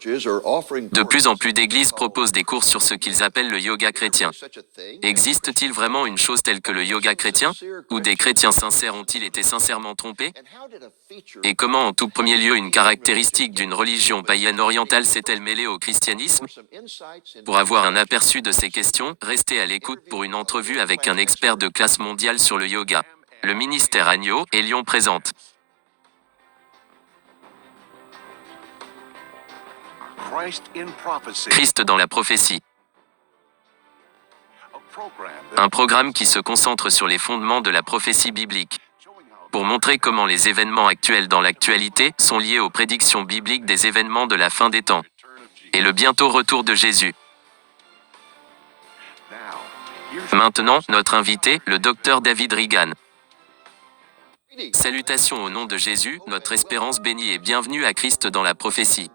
De plus en plus d'églises proposent des cours sur ce qu'ils appellent le yoga chrétien. Existe-t-il vraiment une chose telle que le yoga chrétien? Ou des chrétiens sincères ont-ils été sincèrement trompés? Et comment en tout premier lieu une caractéristique d'une religion païenne orientale s'est-elle mêlée au christianisme? Pour avoir un aperçu de ces questions, restez à l'écoute pour une entrevue avec un expert de classe mondiale sur le yoga. Le ministère Agneau et Lyon présente. Christ dans la prophétie. Un programme qui se concentre sur les fondements de la prophétie biblique. Pour montrer comment les événements actuels dans l'actualité sont liés aux prédictions bibliques des événements de la fin des temps. Et le bientôt retour de Jésus. Maintenant, notre invité, le docteur David Reagan. Salutations au nom de Jésus, notre espérance bénie et bienvenue à Christ dans la prophétie.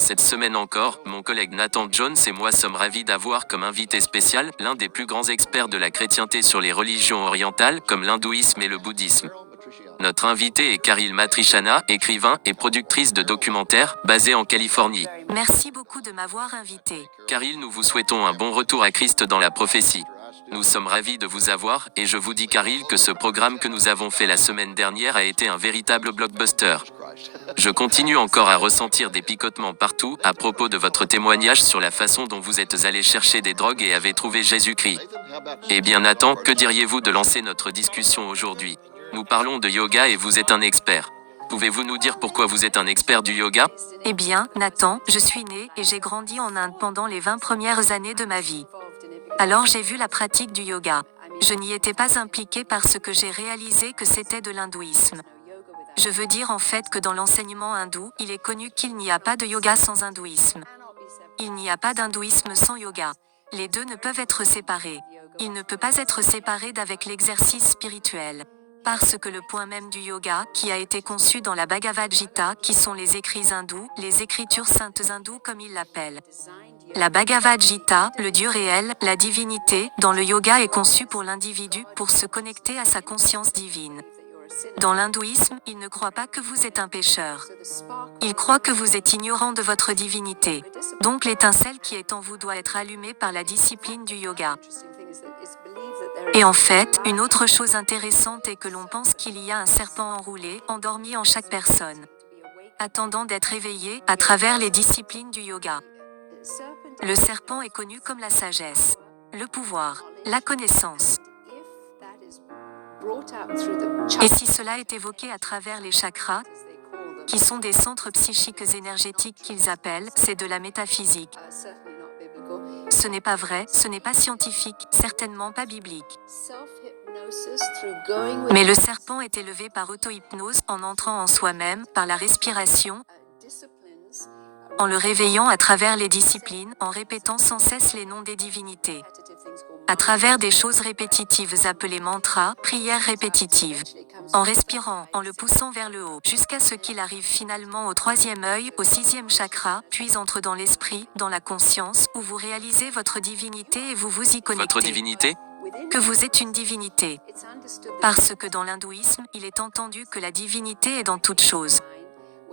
Cette semaine encore, mon collègue Nathan Jones et moi sommes ravis d'avoir comme invité spécial l'un des plus grands experts de la chrétienté sur les religions orientales comme l'hindouisme et le bouddhisme. Notre invité est Caril Matrishana, écrivain et productrice de documentaires, basée en Californie. Merci beaucoup de m'avoir invité. Caril, nous vous souhaitons un bon retour à Christ dans la prophétie. Nous sommes ravis de vous avoir, et je vous dis Caril que ce programme que nous avons fait la semaine dernière a été un véritable blockbuster. Je continue encore à ressentir des picotements partout à propos de votre témoignage sur la façon dont vous êtes allé chercher des drogues et avez trouvé Jésus-Christ. Eh bien Nathan, que diriez-vous de lancer notre discussion aujourd'hui? Nous parlons de yoga et vous êtes un expert. Pouvez-vous nous dire pourquoi vous êtes un expert du yoga? Eh bien, Nathan, je suis né et j'ai grandi en Inde pendant les 20 premières années de ma vie. Alors j'ai vu la pratique du yoga. Je n'y étais pas impliqué parce que j'ai réalisé que c'était de l'hindouisme. Je veux dire en fait que dans l'enseignement hindou, il est connu qu'il n'y a pas de yoga sans hindouisme. Il n'y a pas d'hindouisme sans yoga. Les deux ne peuvent être séparés. Il ne peut pas être séparé d'avec l'exercice spirituel. Parce que le point même du yoga, qui a été conçu dans la Bhagavad Gita, qui sont les écrits hindous, les écritures saintes hindoues comme ils l'appellent. La Bhagavad Gita, le Dieu réel, la divinité, dans le yoga est conçu pour l'individu, pour se connecter à sa conscience divine. Dans l'hindouisme, ils ne croient pas que vous êtes un pécheur. Ils croient que vous êtes ignorant de votre divinité. Donc l'étincelle qui est en vous doit être allumée par la discipline du yoga. Et en fait, une autre chose intéressante est que l'on pense qu'il y a un serpent enroulé, endormi en chaque personne, attendant d'être éveillé à travers les disciplines du yoga. Le serpent est connu comme la sagesse, le pouvoir, la connaissance. Et si cela est évoqué à travers les chakras, qui sont des centres psychiques énergétiques qu'ils appellent, c'est de la métaphysique. Ce n'est pas vrai, ce n'est pas scientifique, certainement pas biblique. Mais le serpent est élevé par auto-hypnose, en entrant en soi-même, par la respiration, en le réveillant à travers les disciplines, en répétant sans cesse les noms des divinités. À travers des choses répétitives appelées mantras, prières répétitives. En respirant, en le poussant vers le haut, jusqu'à ce qu'il arrive finalement au 3e œil, au 6e chakra, puis entre dans l'esprit, dans la conscience, où vous réalisez votre divinité et vous vous y connectez. Votre divinité? Que vous êtes une divinité. Parce que dans l'hindouisme, il est entendu que la divinité est dans toute chose.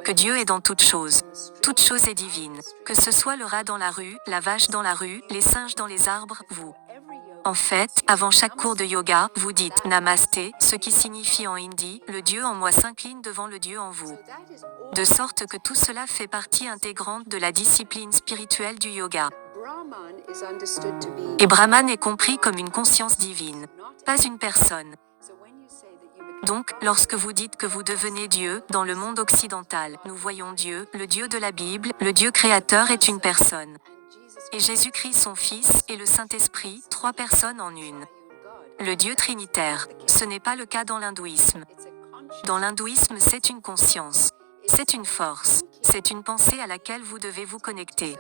Que Dieu est dans toute chose. Toute chose est divine. Que ce soit le rat dans la rue, la vache dans la rue, les singes dans les arbres, vous. En fait, avant chaque cours de yoga, vous dites Namasté, ce qui signifie en hindi, le Dieu en moi s'incline devant le Dieu en vous. De sorte que tout cela fait partie intégrante de la discipline spirituelle du yoga. Et Brahman est compris comme une conscience divine, pas une personne. Donc, lorsque vous dites que vous devenez Dieu, dans le monde occidental, nous voyons Dieu, le Dieu de la Bible, le Dieu créateur est une personne. Et Jésus-Christ son Fils, et le Saint-Esprit, 3 personnes en une. Le Dieu trinitaire, ce n'est pas le cas dans l'hindouisme. Dans l'hindouisme c'est une conscience. C'est une force. C'est une pensée à laquelle vous devez vous connecter.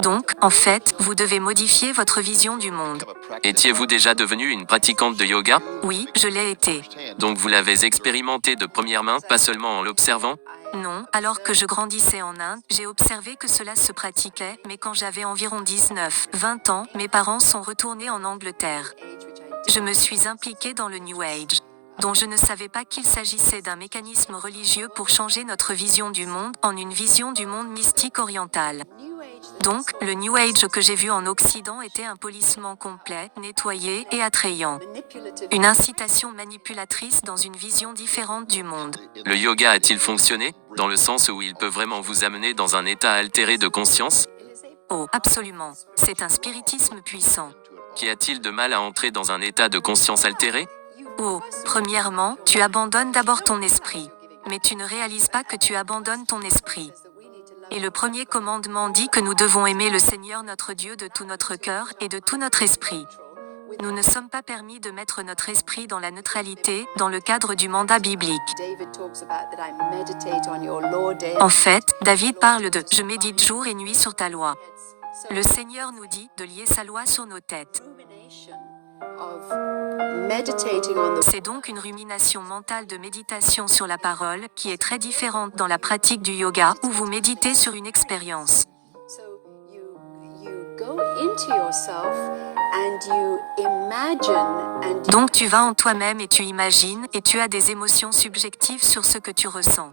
Donc, en fait, vous devez modifier votre vision du monde. Étiez-vous déjà devenue une pratiquante de yoga? Oui, je l'ai été. Donc vous l'avez expérimenté de première main, pas seulement en l'observant? Non, alors que je grandissais en Inde, j'ai observé que cela se pratiquait, mais quand j'avais environ 19, 20 ans, mes parents sont retournés en Angleterre. Je me suis impliquée dans le New Age. dont je ne savais pas qu'il s'agissait d'un mécanisme religieux pour changer notre vision du monde en une vision du monde mystique oriental. Donc, le New Age que j'ai vu en Occident était un polissement complet, nettoyé et attrayant. Une incitation manipulatrice dans une vision différente du monde. Le yoga a-t-il fonctionné, dans le sens où il peut vraiment vous amener dans un état altéré de conscience? Oh, absolument. C'est un spiritisme puissant. Qu'y a-t-il de mal à entrer dans un état de conscience altéré? Oh, premièrement, tu abandonnes d'abord ton esprit. Mais tu ne réalises pas que tu abandonnes ton esprit. Et le premier commandement dit que nous devons aimer le Seigneur notre Dieu de tout notre cœur et de tout notre esprit. Nous ne sommes pas permis de mettre notre esprit dans la neutralité, dans le cadre du mandat biblique. En fait, David parle de « Je médite jour et nuit sur ta loi ». Le Seigneur nous dit de lier sa loi sur nos têtes. C'est donc une rumination mentale de méditation sur la parole qui est très différente dans la pratique du yoga où vous méditez sur une expérience. Donc tu vas en toi-même et tu imagines et tu as des émotions subjectives sur ce que tu ressens.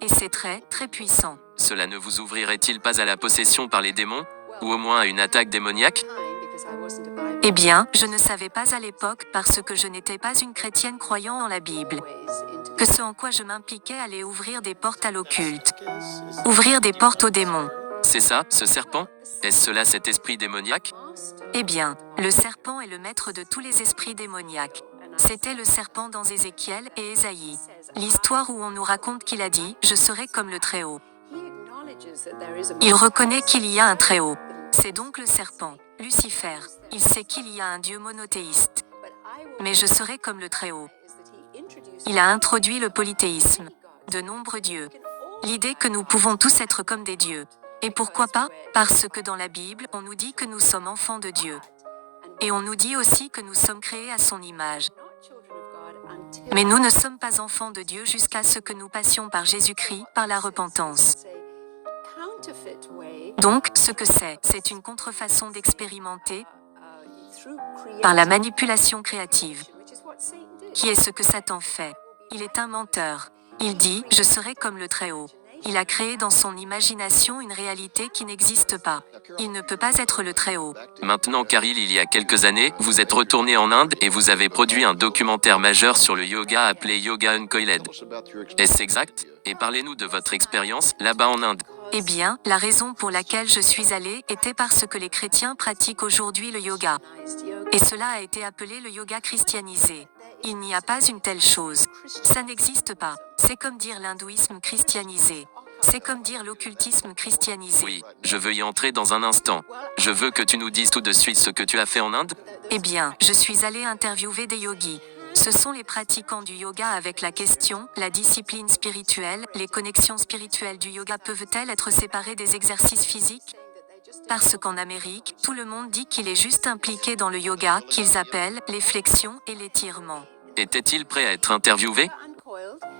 Et c'est très, très puissant. Cela ne vous ouvrirait-il pas à la possession par les démons, ou au moins à une attaque démoniaque? Eh bien, je ne savais pas à l'époque parce que je n'étais pas une chrétienne croyant en la Bible. Que ce en quoi je m'impliquais allait ouvrir des portes à l'occulte. Ouvrir des portes aux démons. C'est ça, ce serpent? Est-ce cela cet esprit démoniaque? Eh bien, le serpent est le maître de tous les esprits démoniaques. C'était le serpent dans Ézéchiel et Ésaïe. L'histoire où on nous raconte qu'il a dit « Je serai comme le Très-Haut ». Il reconnaît qu'il y a un Très-Haut. C'est donc le serpent, Lucifer. Il sait qu'il y a un Dieu monothéiste. Mais je serai comme le Très-Haut. Il a introduit le polythéisme. De nombreux dieux. L'idée que nous pouvons tous être comme des dieux. Et pourquoi pas? Parce que dans la Bible, on nous dit que nous sommes enfants de Dieu. Et on nous dit aussi que nous sommes créés à son image. Mais nous ne sommes pas enfants de Dieu jusqu'à ce que nous passions par Jésus-Christ, par la repentance. Donc, ce que c'est une contrefaçon d'expérimenter par la manipulation créative. Qui est ce que Satan fait? Il est un menteur. Il dit « Je serai comme le Très-Haut ». Il a créé dans son imagination une réalité qui n'existe pas. Il ne peut pas être le Très-Haut. Maintenant, Karil, il y a quelques années, vous êtes retourné en Inde et vous avez produit un documentaire majeur sur le yoga appelé Yoga Uncoiled. Est-ce exact? Et parlez-nous de votre expérience là-bas en Inde. Eh bien, la raison pour laquelle je suis allée était parce que les chrétiens pratiquent aujourd'hui le yoga. Et cela a été appelé le yoga christianisé. Il n'y a pas une telle chose. Ça n'existe pas. C'est comme dire l'hindouisme christianisé. C'est comme dire l'occultisme christianisé. Oui, je veux y entrer dans un instant. Je veux que tu nous dises tout de suite ce que tu as fait en Inde. Eh bien, je suis allée interviewer des yogis. Ce sont les pratiquants du yoga avec la question, la discipline spirituelle, les connexions spirituelles du yoga peuvent-elles être séparées des exercices physiques? Parce qu'en Amérique, tout le monde dit qu'il est juste impliqué dans le yoga, qu'ils appellent les flexions et l'étirement. Était-il prêt à être interviewé?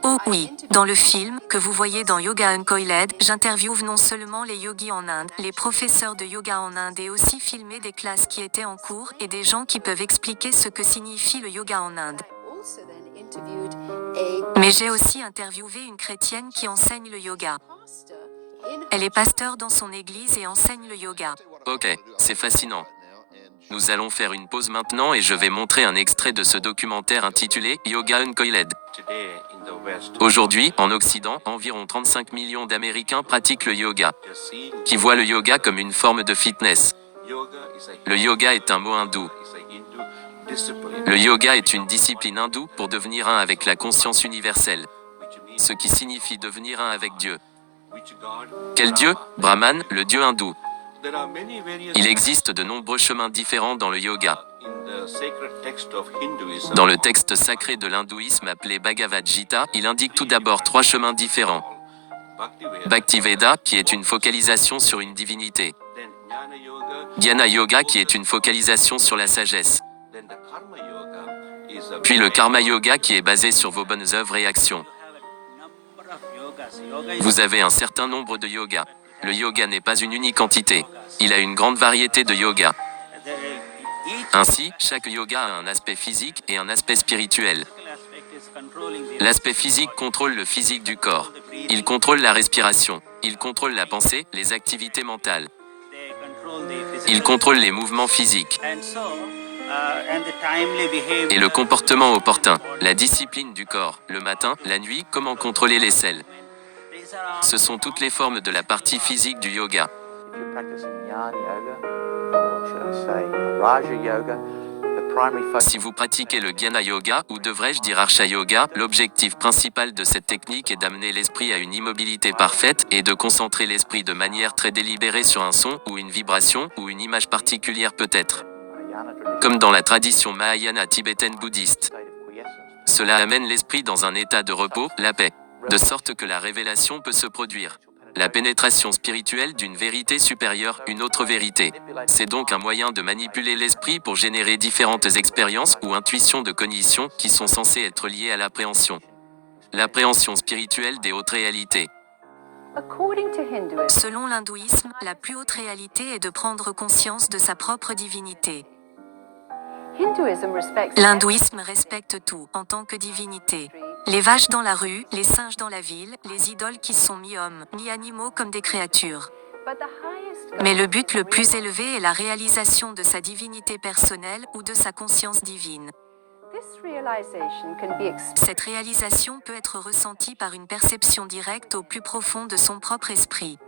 Oh oui, dans le film, que vous voyez dans Yoga Uncoiled, j'interviewe non seulement les yogis en Inde, les professeurs de yoga en Inde et aussi filmer des classes qui étaient en cours et des gens qui peuvent expliquer ce que signifie le yoga en Inde. Mais j'ai aussi interviewé une chrétienne qui enseigne le yoga. Elle est pasteur dans son église et enseigne le yoga. Ok, c'est fascinant. Nous allons faire une pause maintenant et je vais montrer un extrait de ce documentaire intitulé Yoga Uncoiled. Aujourd'hui, en Occident, environ 35 millions d'Américains pratiquent le yoga, qui voient le yoga comme une forme de fitness. Le yoga est un mot hindou. Le yoga est une discipline hindoue pour devenir un avec la conscience universelle, ce qui signifie devenir un avec Dieu. Quel Dieu? Brahman, le Dieu hindou. Il existe de nombreux chemins différents dans le yoga. Dans le texte sacré de l'hindouisme appelé Bhagavad Gita, il indique tout d'abord 3 chemins différents. Bhaktiveda, qui est une focalisation sur une divinité. Jnana Yoga, qui est une focalisation sur la sagesse. Puis le Karma Yoga, qui est basé sur vos bonnes œuvres et actions. Vous avez un certain nombre de yogas. Le yoga n'est pas une unique entité. Il a une grande variété de yoga. Ainsi, chaque yoga a un aspect physique et un aspect spirituel. L'aspect physique contrôle le physique du corps. Il contrôle la respiration. Il contrôle la pensée, les activités mentales. Il contrôle les mouvements physiques. Et le comportement opportun, la discipline du corps, le matin, la nuit, comment contrôler les selles. Ce sont toutes les formes de la partie physique du yoga. Si vous pratiquez le Jnana Yoga, ou devrais-je dire Archa Yoga, l'objectif principal de cette technique est d'amener l'esprit à une immobilité parfaite et de concentrer l'esprit de manière très délibérée sur un son, ou une vibration, ou une image particulière peut-être. Comme dans la tradition Mahayana tibétaine bouddhiste. Cela amène l'esprit dans un état de repos, la paix, de sorte que la révélation peut se produire. La pénétration spirituelle d'une vérité supérieure, une autre vérité. C'est donc un moyen de manipuler l'esprit pour générer différentes expériences ou intuitions de cognition qui sont censées être liées à l'appréhension. L'appréhension spirituelle des hautes réalités. Selon l'hindouisme, la plus haute réalité est de prendre conscience de sa propre divinité. L'hindouisme respecte tout, en tant que divinité. Les vaches dans la rue, les singes dans la ville, les idoles qui sont mi-hommes, mi-animaux comme des créatures. Mais le but le plus élevé est la réalisation de sa divinité personnelle ou de sa conscience divine. Cette réalisation peut être ressentie par une perception directe au plus profond de son propre esprit.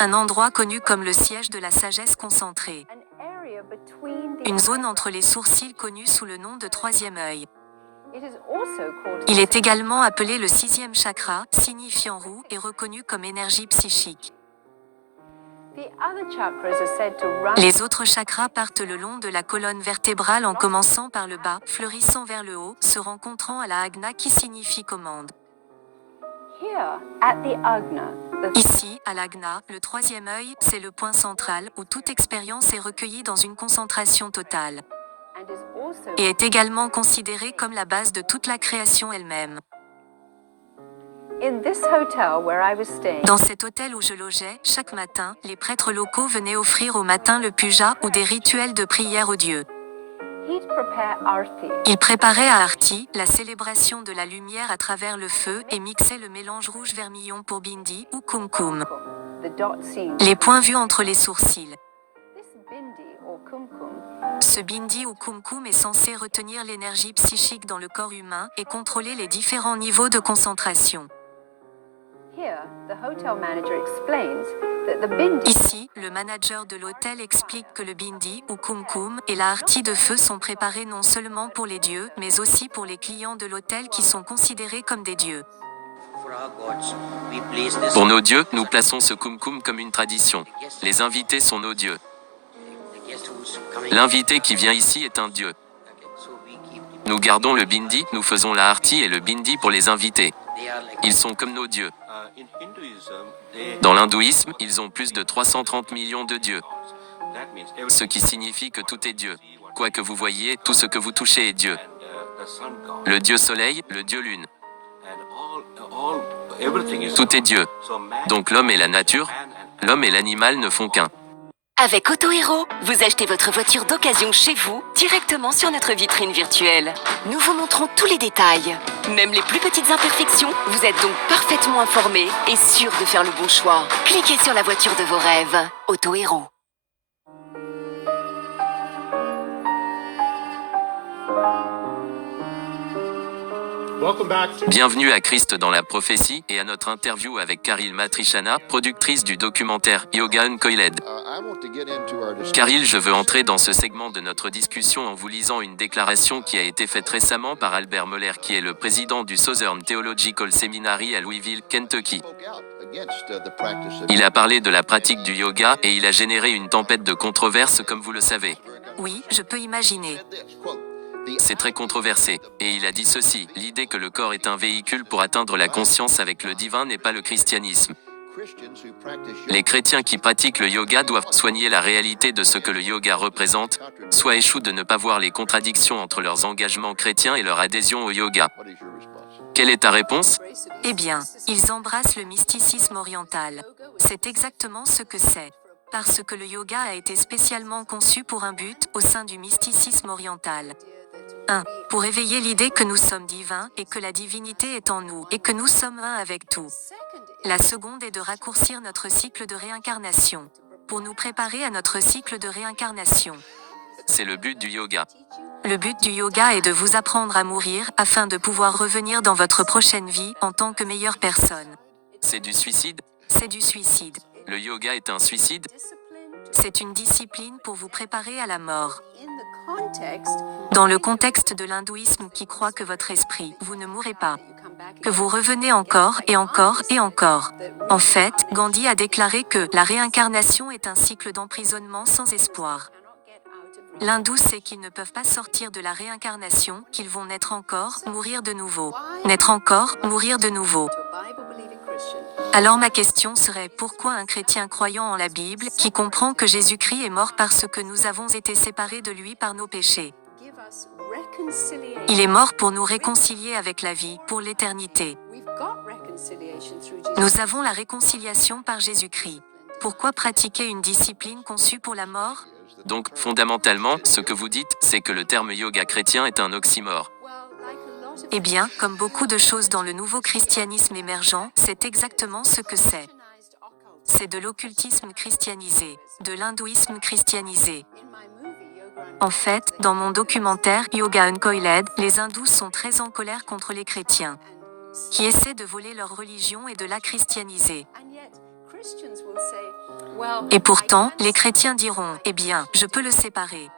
Un endroit connu comme le siège de la sagesse concentrée. Une zone entre les sourcils connue sous le nom de troisième œil. Il est également appelé le sixième chakra, signifiant roue et reconnu comme énergie psychique. Les autres chakras partent le long de la colonne vertébrale en commençant par le bas, fleurissant vers le haut, se rencontrant à la Agna qui signifie commande. Ici, à l'Agna, le troisième œil, c'est le point central où toute expérience est recueillie dans une concentration totale. Et est également considéré comme la base de toute la création elle-même. Dans cet hôtel où je logeais, chaque matin, les prêtres locaux venaient offrir au matin le puja ou des rituels de prière aux dieux. Ils préparaient à Arti, la célébration de la lumière à travers le feu, et mixaient le mélange rouge vermillon pour bindi ou kumkum. Les points vus entre les sourcils. Ce bindi ou kumkum est censé retenir l'énergie psychique dans le corps humain et contrôler les différents niveaux de concentration. Ici, le manager de l'hôtel explique que le bindi ou kumkum et la arti de feu sont préparés non seulement pour les dieux, mais aussi pour les clients de l'hôtel qui sont considérés comme des dieux. Pour nos dieux, nous plaçons ce kumkum comme une tradition. Les invités sont nos dieux. L'invité qui vient ici est un dieu. Nous gardons le bindi, nous faisons la arti et le bindi pour les invités. Ils sont comme nos dieux. Dans l'hindouisme, ils ont plus de 330 millions de dieux. Ce qui signifie que tout est Dieu. Quoi que vous voyez, tout ce que vous touchez est Dieu. Le Dieu Soleil, le Dieu Lune. Tout est Dieu. Donc l'homme et la nature, l'homme et l'animal ne font qu'un. Avec Autohero, vous achetez votre voiture d'occasion chez vous, directement sur notre vitrine virtuelle. Nous vous montrons tous les détails, même les plus petites imperfections. Vous êtes donc parfaitement informé et sûr de faire le bon choix. Cliquez sur la voiture de vos rêves. Autohero. Bienvenue à Christ dans la prophétie et à notre interview avec Caril Matrishana, productrice du documentaire Yoga Uncoiled. Caril, je veux entrer dans ce segment de notre discussion en vous lisant une déclaration qui a été faite récemment par Albert Moller, qui est le président du Southern Theological Seminary à Louisville, Kentucky. Il a parlé de la pratique du yoga et il a généré une tempête de controverses, comme vous le savez. Oui, je peux imaginer. C'est très controversé. Et il a dit ceci: l'idée que le corps est un véhicule pour atteindre la conscience avec le divin n'est pas le christianisme. Les chrétiens qui pratiquent le yoga doivent soigner la réalité de ce que le yoga représente, soit échouent de ne pas voir les contradictions entre leurs engagements chrétiens et leur adhésion au yoga. Quelle est ta réponse? Eh bien, ils embrassent le mysticisme oriental. C'est exactement ce que c'est. Parce que le yoga a été spécialement conçu pour un but, au sein du mysticisme oriental. 1. Pour éveiller l'idée que nous sommes divins et que la divinité est en nous et que nous sommes un avec tout. La seconde est de raccourcir notre cycle de réincarnation. Pour nous préparer à notre cycle de réincarnation. C'est le but du yoga. Le but du yoga est de vous apprendre à mourir afin de pouvoir revenir dans votre prochaine vie en tant que meilleure personne. C'est du suicide? C'est du suicide. Le yoga est un suicide? C'est une discipline pour vous préparer à la mort. Dans le contexte de l'hindouisme qui croit que votre esprit, vous ne mourrez pas. Que vous revenez encore et encore et encore. En fait, Gandhi a déclaré que la réincarnation est un cycle d'emprisonnement sans espoir. L'hindou sait qu'ils ne peuvent pas sortir de la réincarnation, qu'ils vont naître encore, mourir de nouveau. Naître encore, mourir de nouveau. Alors ma question serait pourquoi un chrétien croyant en la Bible, qui comprend que Jésus-Christ est mort parce que nous avons été séparés de lui par nos péchés. Il est mort pour nous réconcilier avec la vie, pour l'éternité. Nous avons la réconciliation par Jésus-Christ. Pourquoi pratiquer une discipline conçue pour la mort? Donc, fondamentalement, ce que vous dites, c'est que le terme yoga chrétien est un oxymore. Eh bien, comme beaucoup de choses dans le nouveau christianisme émergent, c'est exactement ce que c'est. C'est de l'occultisme christianisé, de l'hindouisme christianisé. En fait, dans mon documentaire Yoga Uncoiled, les hindous sont très en colère contre les chrétiens, qui essaient de voler leur religion et de la christianiser. Et pourtant, les chrétiens diront, eh bien, je peux le séparer.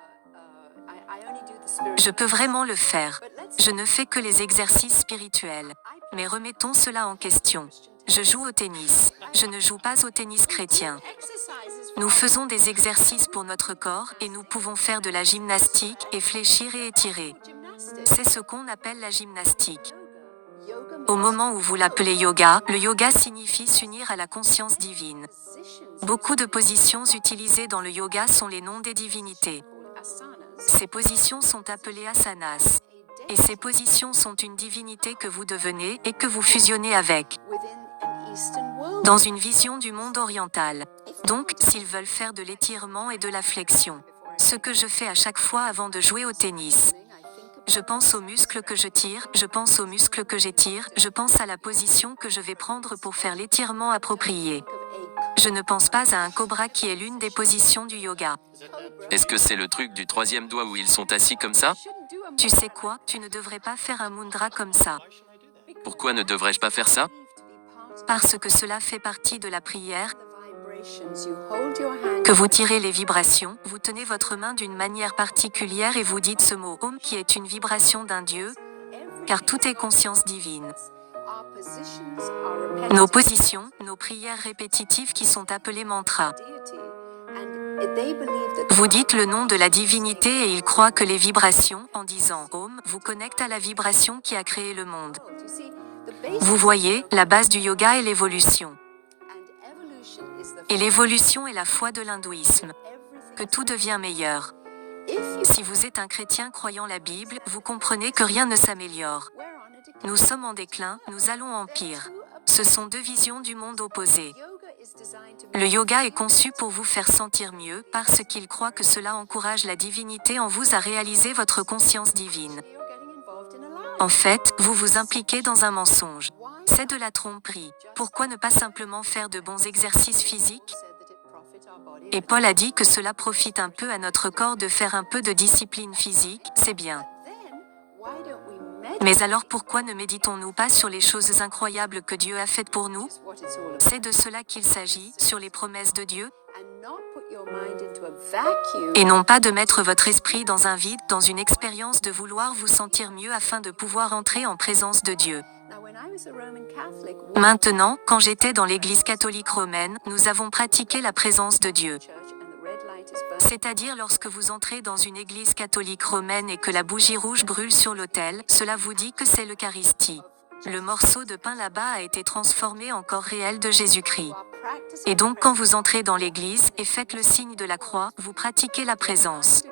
Je peux vraiment le faire. Je ne fais que les exercices spirituels. Mais remettons cela en question. Je joue au tennis. Je ne joue pas au tennis chrétien. Nous faisons des exercices pour notre corps et nous pouvons faire de la gymnastique et fléchir et étirer. C'est ce qu'on appelle la gymnastique. Au moment où vous l'appelez yoga, le yoga signifie s'unir à la conscience divine. Beaucoup de positions utilisées dans le yoga sont les noms des divinités. Ces positions sont appelées asanas. Et ces positions sont une divinité que vous devenez et que vous fusionnez avec. Dans une vision du monde oriental. Donc, s'ils veulent faire de l'étirement et de la flexion. Ce que je fais à chaque fois avant de jouer au tennis. Je pense aux muscles que je tire, je pense aux muscles que j'étire, je pense à la position que je vais prendre pour faire l'étirement approprié. Je ne pense pas à un cobra qui est l'une des positions du yoga. Est-ce que c'est le truc du troisième doigt où ils sont assis comme ça? Tu sais quoi, tu ne devrais pas faire un mudra comme ça. Pourquoi ne devrais-je pas faire ça? Parce que cela fait partie de la prière. Que vous tirez les vibrations, vous tenez votre main d'une manière particulière et vous dites ce mot Om qui est une vibration d'un Dieu, car tout est conscience divine. Nos positions, nos prières répétitives qui sont appelées mantras. Vous dites le nom de la divinité et ils croient que les vibrations, en disant Om, vous connectent à la vibration qui a créé le monde. Vous voyez, la base du yoga est l'évolution. Et l'évolution est la foi de l'hindouisme. Que tout devient meilleur. Si vous êtes un chrétien croyant la Bible, vous comprenez que rien ne s'améliore. Nous sommes en déclin, nous allons en pire. Ce sont deux visions du monde opposées. Le yoga est conçu pour vous faire sentir mieux parce qu'il croit que cela encourage la divinité en vous à réaliser votre conscience divine. En fait, vous vous impliquez dans un mensonge. C'est de la tromperie. Pourquoi ne pas simplement faire de bons exercices physiques? Et Paul a dit que cela profite un peu à notre corps de faire un peu de discipline physique, c'est bien. Mais alors pourquoi ne méditons-nous pas sur les choses incroyables que Dieu a faites pour nous? C'est de cela qu'il s'agit, sur les promesses de Dieu. Et non pas de mettre votre esprit dans un vide, dans une expérience de vouloir vous sentir mieux afin de pouvoir entrer en présence de Dieu. Maintenant, quand j'étais dans l'église catholique romaine, nous avons pratiqué la présence de Dieu. C'est-à-dire lorsque vous entrez dans une église catholique romaine et que la bougie rouge brûle sur l'autel, cela vous dit que c'est l'Eucharistie. Le morceau de pain là-bas a été transformé en corps réel de Jésus-Christ. Et donc quand vous entrez dans l'église et faites le signe de la croix, vous pratiquez la présence.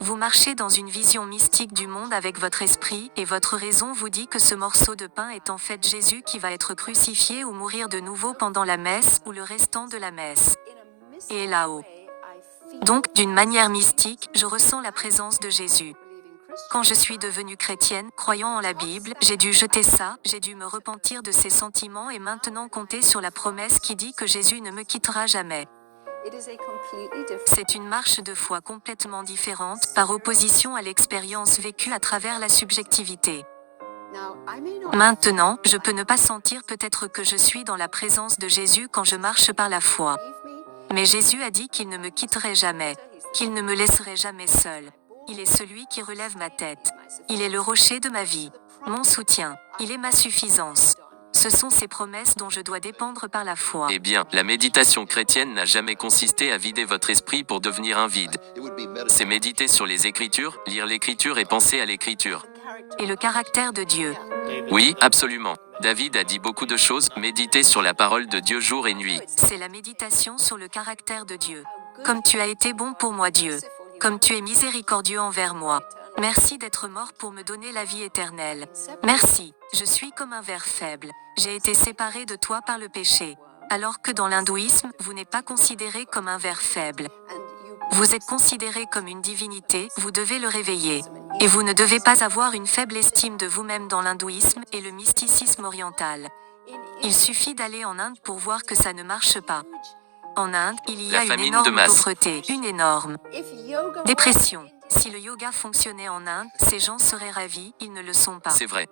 Vous marchez dans une vision mystique du monde avec votre esprit, et votre raison vous dit que ce morceau de pain est en fait Jésus qui va être crucifié ou mourir de nouveau pendant la messe ou le restant de la messe. Et là-haut. Donc, d'une manière mystique, je ressens la présence de Jésus. Quand je suis devenue chrétienne, croyant en la Bible, j'ai dû jeter ça, j'ai dû me repentir de ces sentiments et maintenant compter sur la promesse qui dit que Jésus ne me quittera jamais. C'est une marche de foi complètement différente, par opposition à l'expérience vécue à travers la subjectivité. Maintenant, je peux ne pas sentir peut-être que je suis dans la présence de Jésus quand je marche par la foi. Mais Jésus a dit qu'il ne me quitterait jamais, qu'il ne me laisserait jamais seul. Il est celui qui relève ma tête. Il est le rocher de ma vie, mon soutien. Il est ma suffisance. Ce sont ces promesses dont je dois dépendre par la foi. Eh bien, la méditation chrétienne n'a jamais consisté à vider votre esprit pour devenir un vide. C'est méditer sur les Écritures, lire l'Écriture et penser à l'Écriture. Et le caractère de Dieu. Oui, absolument. David a dit beaucoup de choses, méditer sur la parole de Dieu jour et nuit. C'est la méditation sur le caractère de Dieu. Comme tu as été bon pour moi, Dieu. Comme tu es miséricordieux envers moi. Merci d'être mort pour me donner la vie éternelle. Merci, je suis comme un ver faible. J'ai été séparé de toi par le péché. Alors que dans l'hindouisme, vous n'êtes pas considéré comme un ver faible. Vous êtes considéré comme une divinité, vous devez le réveiller. Et vous ne devez pas avoir une faible estime de vous-même dans l'hindouisme et le mysticisme oriental. Il suffit d'aller en Inde pour voir que ça ne marche pas. En Inde, il y La a une famine énorme de masse. pauvreté, une énorme dépression. Si le yoga fonctionnait en Inde, ces gens seraient ravis, ils ne le sont pas. C'est vrai.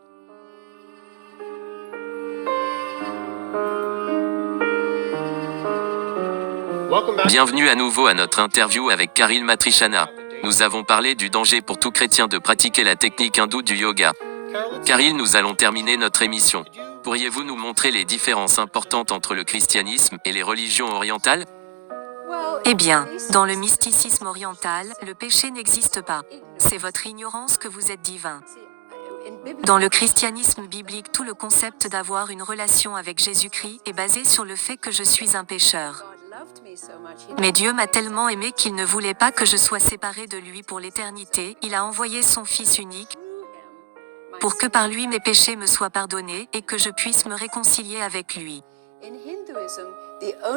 Bienvenue à nouveau à notre interview avec Karil Matrishana. Nous avons parlé du danger pour tout chrétien de pratiquer la technique hindoue du yoga. Karil, nous allons terminer notre émission. Pourriez-vous nous montrer les différences importantes entre le christianisme et les religions orientales ? Eh bien, dans le mysticisme oriental, le péché n'existe pas. C'est votre ignorance que vous êtes divin. Dans le christianisme biblique, tout le concept d'avoir une relation avec Jésus-Christ est basé sur le fait que je suis un pécheur. Mais Dieu m'a tellement aimé qu'il ne voulait pas que je sois séparé de lui pour l'éternité, il a envoyé son Fils unique pour que par lui mes péchés me soient pardonnés et que je puisse me réconcilier avec lui.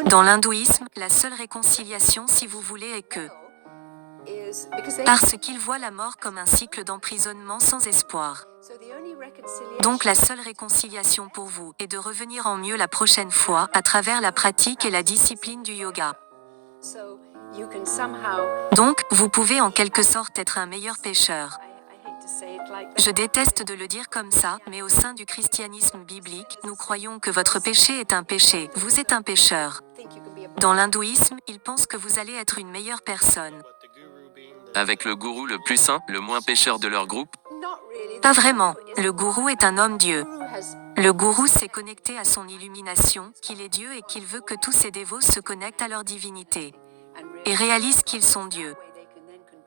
Dans l'hindouisme, la seule réconciliation, si vous voulez, est que parce qu'il voit la mort comme un cycle d'emprisonnement sans espoir. Donc la seule réconciliation pour vous est de revenir en mieux la prochaine fois à travers la pratique et la discipline du yoga. Donc, vous pouvez en quelque sorte être un meilleur pécheur. Je déteste de le dire comme ça, mais au sein du christianisme biblique, nous croyons que votre péché est un péché, vous êtes un pécheur. Dans l'hindouisme, ils pensent que vous allez être une meilleure personne. Avec le gourou le plus saint, le moins pécheur de leur groupe ? Pas vraiment, le gourou est un homme-dieu. Le gourou s'est connecté à son illumination, qu'il est Dieu et qu'il veut que tous ses dévots se connectent à leur divinité et réalisent qu'ils sont Dieu.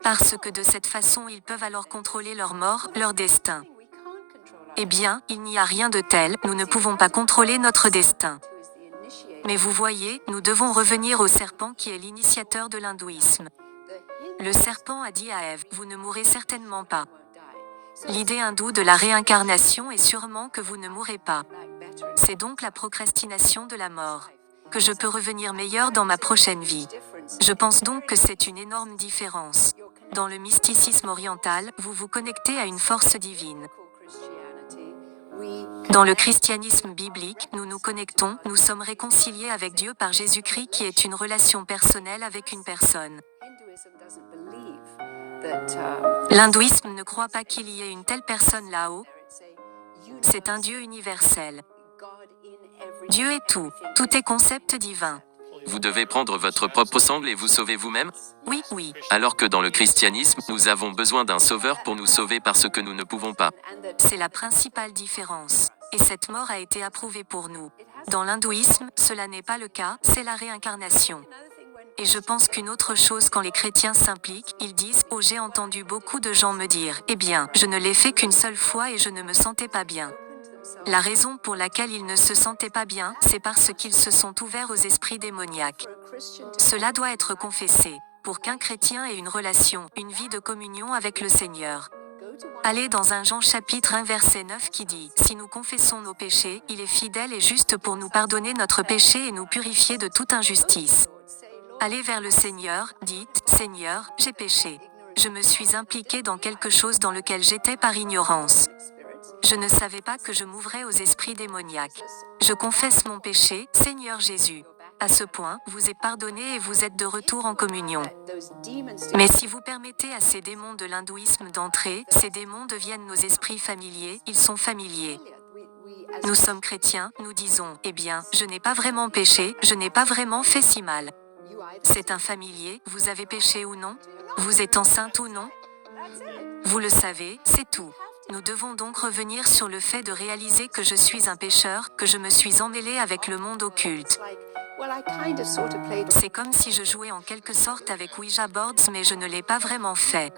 Parce que de cette façon ils peuvent alors contrôler leur mort, leur destin. Eh bien, il n'y a rien de tel, nous ne pouvons pas contrôler notre destin. Mais vous voyez, nous devons revenir au serpent qui est l'initiateur de l'hindouisme. Le serpent a dit à Ève, vous ne mourrez certainement pas. L'idée hindoue de la réincarnation est sûrement que vous ne mourrez pas. C'est donc la procrastination de la mort. Que je peux revenir meilleur dans ma prochaine vie. Je pense donc que c'est une énorme différence. Dans le mysticisme oriental, vous vous connectez à une force divine. Dans le christianisme biblique, nous nous connectons, nous sommes réconciliés avec Dieu par Jésus-Christ qui est une relation personnelle avec une personne. L'hindouisme ne croit pas qu'il y ait une telle personne là-haut. C'est un Dieu universel. Dieu est tout. Tout est concept divin. Vous devez prendre votre propre sangle et vous sauver vous-même ? Oui, oui. Alors que dans le christianisme, nous avons besoin d'un sauveur pour nous sauver parce que nous ne pouvons pas. C'est la principale différence. Et cette mort a été approuvée pour nous. Dans l'hindouisme, cela n'est pas le cas, c'est la réincarnation. Et je pense qu'une autre chose quand les chrétiens s'impliquent, ils disent « Oh, j'ai entendu beaucoup de gens me dire, eh bien, je ne l'ai fait qu'une seule fois et je ne me sentais pas bien. » La raison pour laquelle ils ne se sentaient pas bien, c'est parce qu'ils se sont ouverts aux esprits démoniaques. Cela doit être confessé, pour qu'un chrétien ait une relation, une vie de communion avec le Seigneur. Allez dans 1 Jean chapitre 1 verset 9 qui dit « Si nous confessons nos péchés, il est fidèle et juste pour nous pardonner notre péché et nous purifier de toute injustice. » Allez vers le Seigneur, dites « Seigneur, j'ai péché. Je me suis impliqué dans quelque chose dans lequel j'étais par ignorance. Je ne savais pas que je m'ouvrais aux esprits démoniaques. Je confesse mon péché, Seigneur Jésus. À ce point, vous êtes pardonné et vous êtes de retour en communion. Mais si vous permettez à ces démons de l'hindouisme d'entrer, ces démons deviennent nos esprits familiers, ils sont familiers. Nous sommes chrétiens, nous disons, eh bien, je n'ai pas vraiment péché, je n'ai pas vraiment fait si mal. C'est un familier, vous avez péché ou non? Vous êtes enceinte ou non? Vous le savez, c'est tout. Nous devons donc revenir sur le fait de réaliser que je suis un pécheur, que je me suis emmêlé avec le monde occulte. C'est comme si je jouais en quelque sorte avec Ouija boards mais je ne l'ai pas vraiment fait.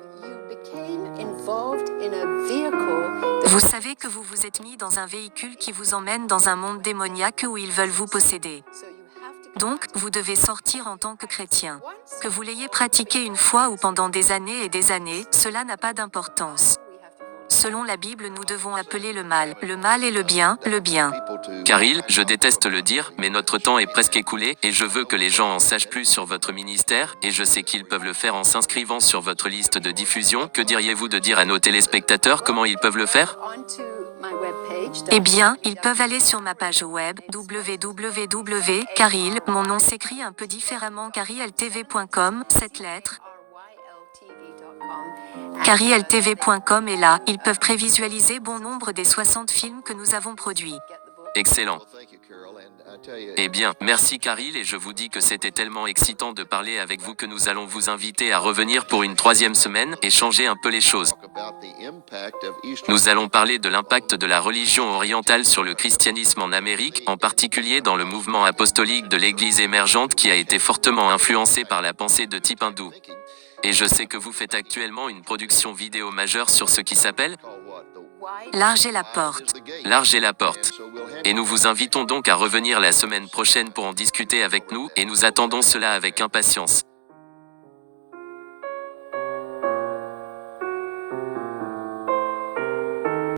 Vous savez que vous vous êtes mis dans un véhicule qui vous emmène dans un monde démoniaque où ils veulent vous posséder. Donc, vous devez sortir en tant que chrétien. Que vous l'ayez pratiqué une fois ou pendant des années et des années, cela n'a pas d'importance. Selon la Bible, nous devons appeler le mal et le bien, le bien. Caril, je déteste le dire, mais notre temps est presque écoulé, et je veux que les gens en sachent plus sur votre ministère, et je sais qu'ils peuvent le faire en s'inscrivant sur votre liste de diffusion. Que diriez-vous de dire à nos téléspectateurs comment ils peuvent le faire? Eh bien, ils peuvent aller sur ma page web, www.caril, mon nom s'écrit un peu différemment cariltv.com, cette lettre. cariltv.com est là, ils peuvent prévisualiser bon nombre des 60 films que nous avons produits. Excellent. Eh bien, merci Caril et je vous dis que c'était tellement excitant de parler avec vous que nous allons vous inviter à revenir pour une 3e semaine et changer un peu les choses. Nous allons parler de l'impact de la religion orientale sur le christianisme en Amérique, en particulier dans le mouvement apostolique de l'Église émergente qui a été fortement influencé par la pensée de type hindou. Et je sais que vous faites actuellement une production vidéo majeure sur ce qui s'appelle Larguer la porte. Larguer la porte. Et nous vous invitons donc à revenir la semaine prochaine pour en discuter avec nous, et nous attendons cela avec impatience.